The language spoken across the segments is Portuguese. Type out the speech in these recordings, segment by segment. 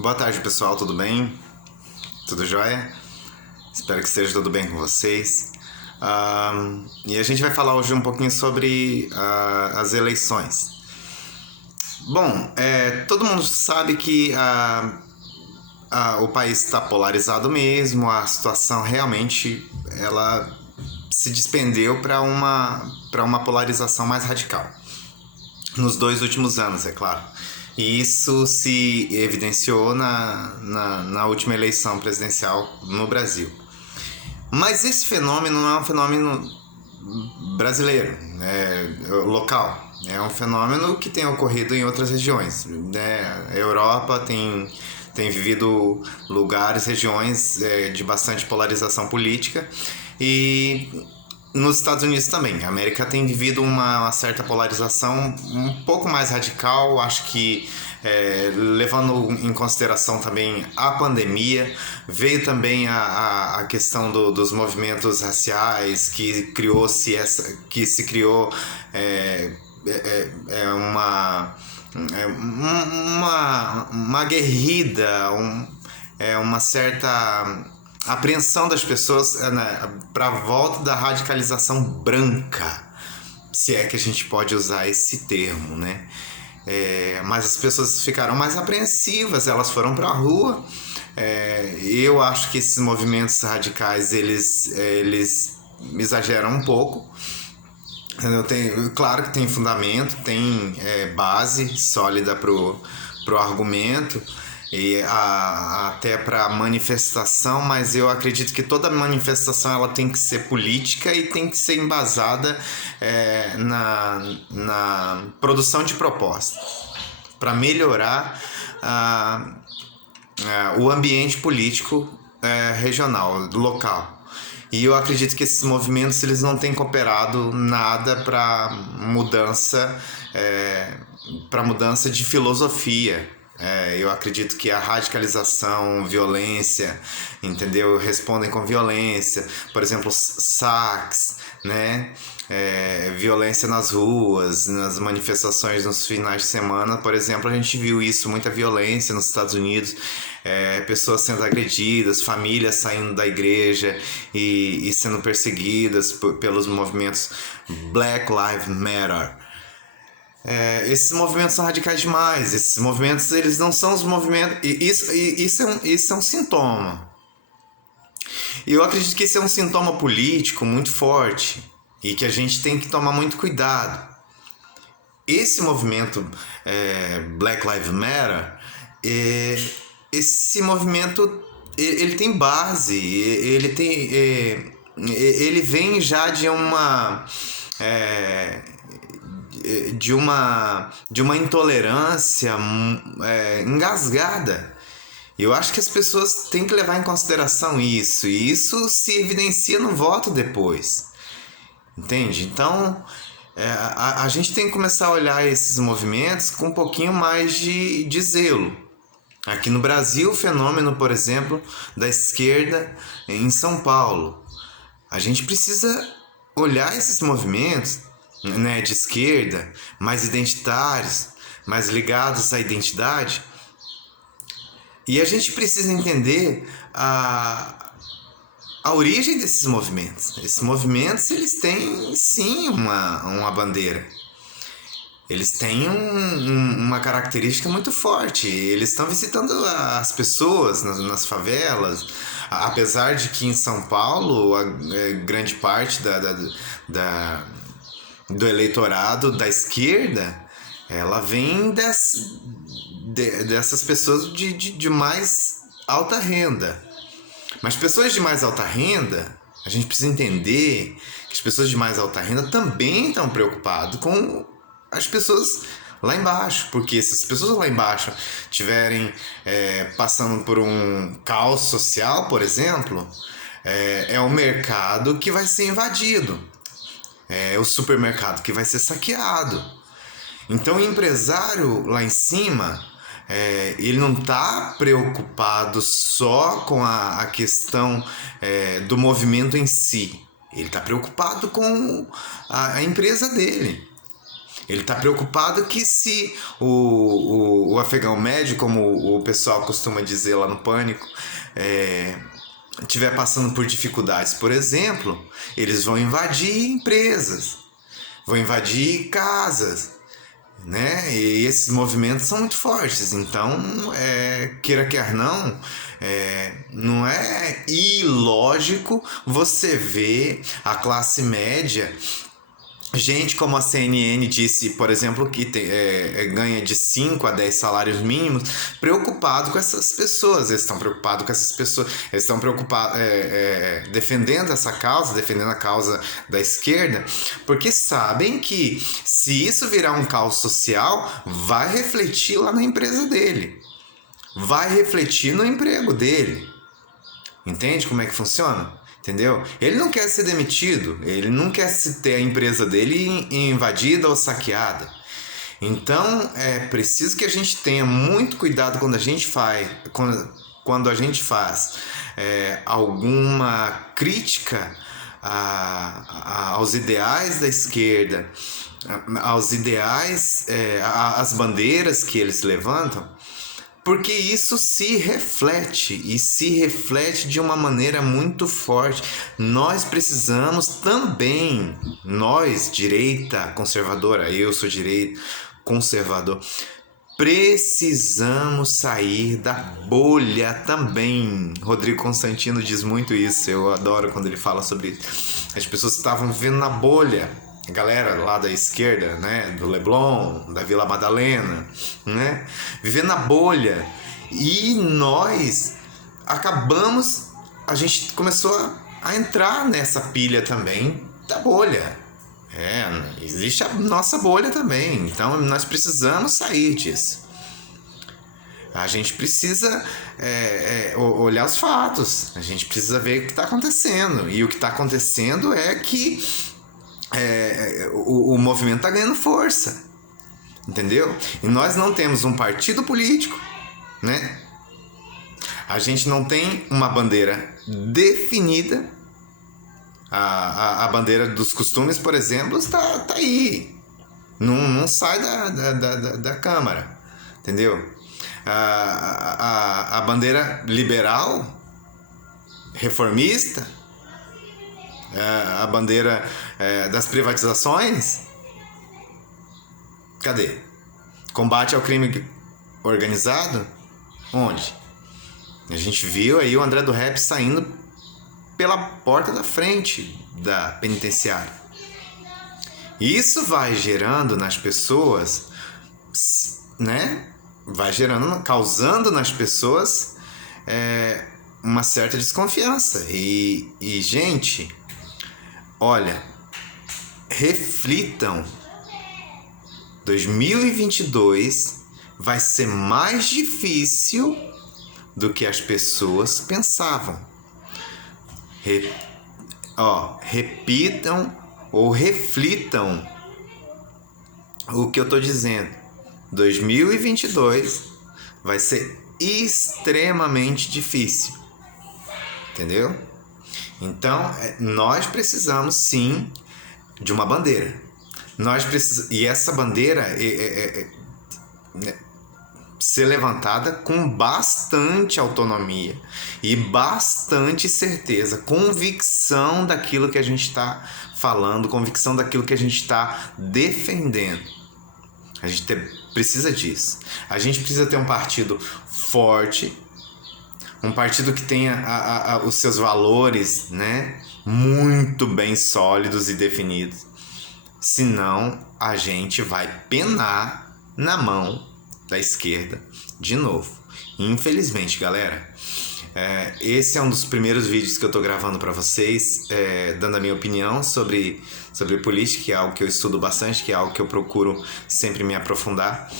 Boa tarde, pessoal, tudo bem? Tudo jóia? Espero que esteja tudo bem com vocês. E a gente vai falar hoje um pouquinho sobre as eleições. Bom, todo mundo sabe que o país está polarizado mesmo, a situação realmente ela se despendeu para uma polarização mais radical. Nos 2 últimos anos, é claro. E isso se evidenciou na última eleição presidencial no Brasil. Mas esse fenômeno não é um fenômeno brasileiro, local. É um fenômeno que tem ocorrido em outras regiões. Né? A Europa tem vivido lugares, regiões de bastante polarização política e nos Estados Unidos também. A América tem vivido uma certa polarização um pouco mais radical, acho que levando em consideração também a pandemia, veio também a questão dos movimentos raciais, que se criou uma guerrida, uma certa apreensão das pessoas para a volta da radicalização branca, se é que a gente pode usar esse termo, né? Mas as pessoas ficaram mais apreensivas, elas foram para a rua. Eu acho que esses movimentos radicais eles exageram um pouco. Claro que tem fundamento, tem base sólida pro argumento e até para manifestação, mas eu acredito que toda manifestação ela tem que ser política e tem que ser embasada na produção de propostas para melhorar o ambiente político regional, local. E eu acredito que esses movimentos eles não têm cooperado nada para mudança de filosofia. Eu acredito que a radicalização, violência, entendeu? Respondem com violência. Por exemplo, saques, né? Violência nas ruas, nas manifestações nos finais de semana, por exemplo, a gente viu isso, muita violência nos Estados Unidos, pessoas sendo agredidas, famílias saindo da igreja e sendo perseguidas pelos movimentos Black Lives Matter. Esses movimentos são radicais demais. Esses movimentos eles não são os movimentos. Isso é um sintoma. E eu acredito que esse é um sintoma político muito forte e que a gente tem que tomar muito cuidado. Esse movimento Black Lives Matter, esse movimento ele tem base, ele vem já de uma intolerância engasgada. Eu acho que as pessoas têm que levar em consideração isso, e isso se evidencia no voto depois. Entende? Então, a gente tem que começar a olhar esses movimentos com um pouquinho mais de zelo. Aqui no Brasil, o fenômeno, por exemplo, da esquerda em São Paulo. A gente precisa olhar esses movimentos, né, de esquerda, mais identitários, mais ligados à identidade. E a gente precisa entender a origem desses movimentos. Esses movimentos eles têm sim uma bandeira. Eles têm uma característica muito forte. Eles estão visitando as pessoas nas favelas. Apesar de que em São Paulo a grande parte do eleitorado da esquerda ela vem dessas pessoas de mais alta renda. Mas pessoas de mais alta renda, a gente precisa entender que as pessoas de mais alta renda também estão preocupadas com as pessoas lá embaixo, porque se as pessoas lá embaixo estiverem passando por um caos social, por exemplo, é o mercado que vai ser invadido, é o supermercado que vai ser saqueado. Então o empresário lá em cima ele não está preocupado só com a questão do movimento em si. Ele está preocupado com a empresa dele. Ele está preocupado que se o afegão médio, como o pessoal costuma dizer lá no Pânico, estiver passando por dificuldades, por exemplo, eles vão invadir empresas, vão invadir casas, né? E esses movimentos são muito fortes. Então, queira quer não, não é ilógico você ver a classe média, gente como a CNN disse, por exemplo, que ganha de 5 a 10 salários mínimos, preocupado com essas pessoas. Eles estão preocupados com essas pessoas, eles estão preocupados defendendo essa causa, defendendo a causa da esquerda, porque sabem que se isso virar um caos social, vai refletir lá na empresa dele, vai refletir no emprego dele. Entende como é que funciona? Entendeu? Ele não quer ser demitido, ele não quer ter a empresa dele invadida ou saqueada. Então é preciso que a gente tenha muito cuidado quando a gente faz alguma crítica aos ideais da esquerda, aos ideais, às bandeiras que eles levantam. Porque isso se reflete, e se reflete de uma maneira muito forte. Nós precisamos também, nós, direita conservadora, eu sou direita conservador, precisamos sair da bolha também. Rodrigo Constantino diz muito isso, eu adoro quando ele fala sobre isso. As pessoas estavam vivendo na bolha. A galera lá da esquerda, né, do Leblon, da Vila Madalena, né, vivendo na bolha. E nós a gente começou a entrar nessa pilha também da bolha. Existe a nossa bolha também, então nós precisamos sair disso. A gente precisa olhar os fatos, a gente precisa ver o que está acontecendo. E o que está acontecendo é que o movimento está ganhando força, entendeu? E nós não temos um partido político, né? A gente não tem uma bandeira definida. A bandeira dos costumes, por exemplo, está aí, não sai da Câmara, entendeu? A bandeira liberal, reformista, a bandeira das privatizações, cadê? Combate ao crime organizado, onde? A gente viu aí o André do Rap saindo pela porta da frente da penitenciária. Isso vai gerando nas pessoas, né? Causando nas pessoas uma certa desconfiança. E gente, olha, reflitam, 2022 vai ser mais difícil do que as pessoas pensavam. Repitam ou reflitam o que eu tô dizendo. 2022 vai ser extremamente difícil, entendeu? Então, nós precisamos sim de uma bandeira. E essa bandeira ser levantada com bastante autonomia e bastante certeza, convicção daquilo que a gente está falando, convicção daquilo que a gente está defendendo. A gente precisa disso. A gente precisa ter um partido forte, um partido que tenha os seus valores, né, muito bem sólidos e definidos. Senão, a gente vai penar na mão da esquerda de novo. Infelizmente, galera, esse é um dos primeiros vídeos que eu tô gravando para vocês, dando a minha opinião sobre política, que é algo que eu estudo bastante, que é algo que eu procuro sempre me aprofundar,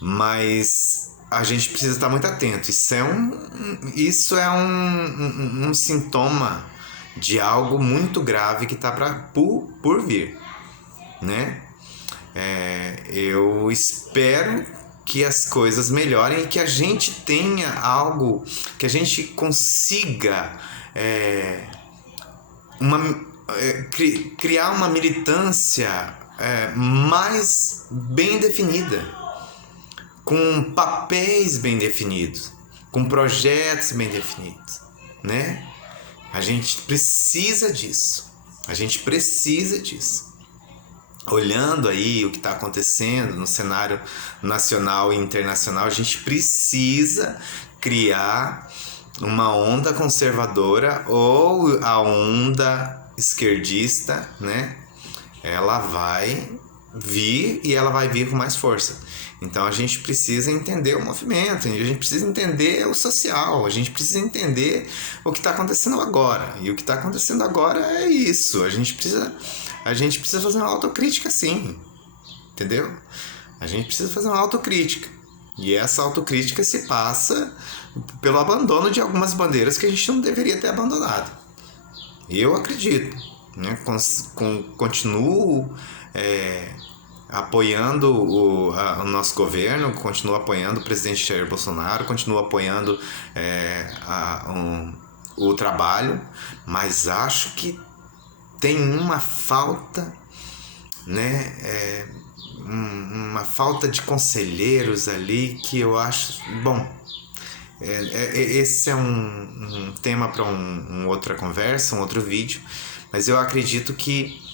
mas a gente precisa estar muito atento. Isso é um sintoma de algo muito grave que está por vir, né? Eu espero que as coisas melhorem e que a gente tenha algo, que a gente consiga criar uma militância mais bem definida, com papéis bem definidos, com projetos bem definidos, né? A gente precisa disso. A gente precisa disso. Olhando aí o que está acontecendo no cenário nacional e internacional, a gente precisa criar uma onda conservadora ou a onda esquerdista, né? Ela vai vir e ela vai vir com mais força. Então a gente precisa entender o movimento, a gente precisa entender o social, a gente precisa entender o que está acontecendo agora. E o que está acontecendo agora é isso. A gente precisa fazer uma autocrítica, sim, entendeu? A gente precisa fazer uma autocrítica. E essa autocrítica se passa pelo abandono de algumas bandeiras que a gente não deveria ter abandonado. Eu acredito, né? Continuo apoiando o nosso governo, continuo apoiando o presidente Jair Bolsonaro, continuo apoiando o trabalho, mas acho que tem uma falta, né, uma falta de conselheiros ali que eu acho, bom, esse é um tema para outra conversa, um outro vídeo, mas eu acredito que